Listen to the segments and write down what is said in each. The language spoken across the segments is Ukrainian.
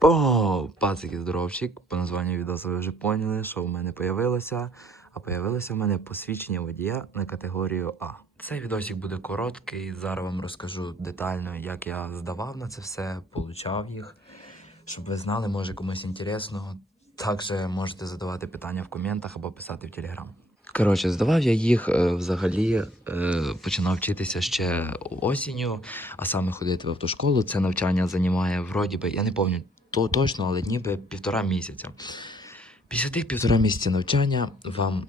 О, пацики, здоровчик. По названню відео ви вже поняли, що в мене появилося. А появилося в мене посвідчення водія на категорію А. Цей відосик буде короткий. Зараз вам розкажу детально, як я здавав на це все, получав їх. Щоб ви знали, може комусь інтересного. Також можете задавати питання в коментах або писати в Телеграм. Коротше, здавав я їх е, взагалі, е, починав вчитися ще осінню, а саме ходити в автошколу. Це навчання займає вроді би, я не пам'ятаю то точно, але ніби півтора місяця. Після тих півтора місяця навчання вам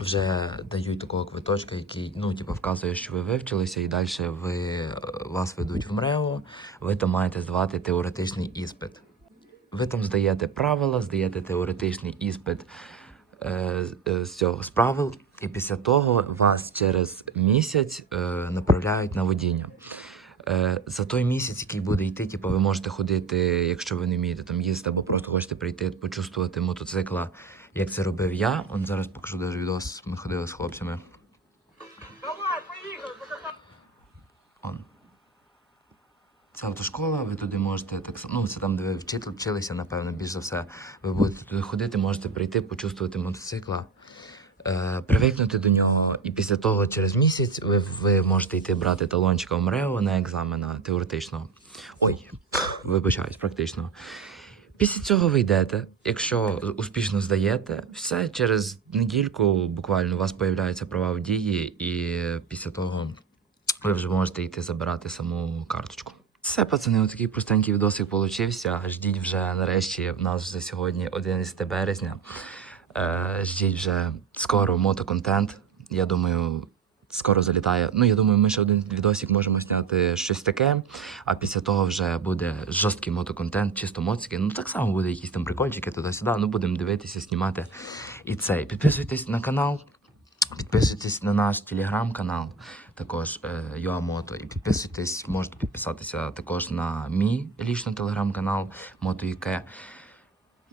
вже дають такого квиточка, який ну, типу, вказує, що ви вивчилися, і далі ви, е, вас ведуть в МРЕО, ви там маєте здавати теоретичний іспит. Ви там здаєте правила, здаєте теоретичний іспит е, з- е, цього з правил, і після того вас через місяць е, направляють на водіння. Е, за той місяць, який буде йти, типу, ви можете ходити, якщо ви не вмієте там їздити, або просто хочете прийти, почувствувати мотоцикла, як це робив я. Он зараз покажу даже відос. Ми ходили з хлопцями. Он. Це автошкола, ви туди можете так само. Ну, це там, де ви вчитель вчилися, напевно, більш за все. Ви будете туди ходити, можете прийти, почувствувати мотоцикла, привикнути до нього. І після того, через місяць, ви, ви можете йти брати талончика в МРЕО на екзамена теоретичного. Ой, вибачаюсь, практично. Після цього ви йдете, якщо успішно здаєте, все через недільку буквально у вас появляються права в дії, і після того ви вже можете йти забирати саму карточку. Все, пацани, отакий простенький відосик получився. Ждіть вже нарешті, в нас вже сьогодні 11 березня. Е, ждіть вже скоро мотоконтент. Я думаю, скоро залітає. Ну, я думаю, ми ще один відосик можемо зняти щось таке. А після того вже буде жорсткий мотоконтент, чисто моцики. Ну так само буде якісь там прикольчики туди-сюди. Ну, будемо дивитися, знімати. І цей. Підписуйтесь на канал. Підписуйтесь на наш телеграм-канал, також е, Юамото. І підписуйтесь, можете підписатися також на мій лічно телеграм-канал MotoUK.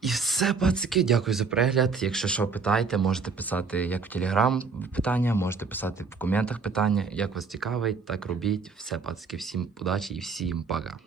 І все, пацики, дякую за перегляд. Якщо що питайте, можете писати як в Телеграм питання, можете писати в коментах питання. Як вас цікавить, так робіть. Все, пацики, всім удачі і всім пока.